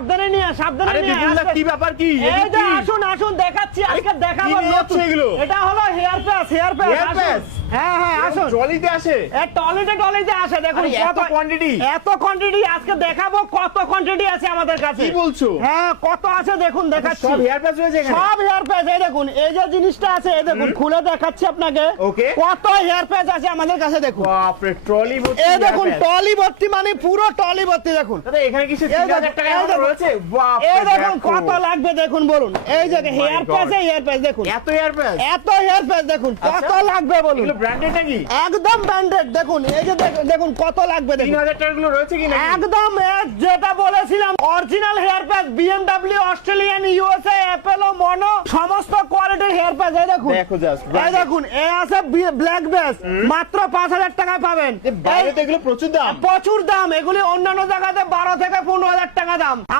সাবধানে নিয়ে আরে বিপুলদা কি ব্যাপার কি এই যে আসুন আসুন দেখাচ্ছি আজকে দেখাবো এটা হলো হেয়ার প্যাচ হ্যাঁ হ্যাঁ আসুন ট্রলিতে আসে টলিতে আসে দেখুন এত কোয়ান্টিটি এত কোয়ান্টিটি আজকে দেখাবো কত কোয়ান্টিটি আছে আমাদের কাছে কি বলছো হ্যাঁ কত আছে দেখুন দেখাচ্ছি সব হেয়ার প্যাচ রয়েছে এখানে সব হেয়ার প্যাচ এই দেখুন এই যে জিনিসটা আছে এই দেখুন খুলে দেখাচ্ছি আপনাকে ওকে কত হেয়ার প্যাচ আছে আমাদের কাছে দেখুন বাপ রে ট্রলি ভর্তি এই দেখুন টলি ভর্তি মানে পুরো টলি ভর্তি দেখুন দাদা এখানে কি 3000 টাকা রয়েছে বাপ এই দেখুন কত লাগবে দেখুন বলুন এই যে হেয়ার প্যাচ দেখুন এত হেয়ার প্যাচ এত হেয়ার প্যাচ দেখুন কত লাগবে বলুন এগুলো ব্র্যান্ডেড নাকি একদম ব্র্যান্ডেড দেখুন এই যে দেখুন কত লাগবে দেখুন 3000 টাকা গুলো রয়েছে কি নাকি একদম যেটা বলেছিলাম original hair patch BMW Australian USA অ্যাপেলো মনো সমস্ত কোয়ালিটির হেয়ার প্যাচ এই দেখুন দেখো জাস্ট এই দেখুন এই আছে ব্ল্যাক বেস মাত্র 5000 টাকায় পাবেন বাইরে তো এগুলো প্রচুর দাম প্রচুর দাম এগুলি অন্যান্য জায়গাতে 12 থেকে 15000 টাকা দাম